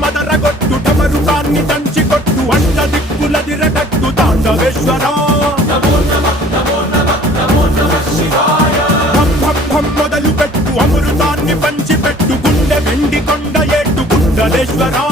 మదరగొట్టు టమరుకాన్ని దంచి కొట్టు అంట దిక్కులదిరగట్టు తాండవేశ్వరా మొదలు పెట్టు అమృతాన్ని పంచిపెట్టు గుండె వెండి కొండ ఏట్టు గుండలేశ్వరా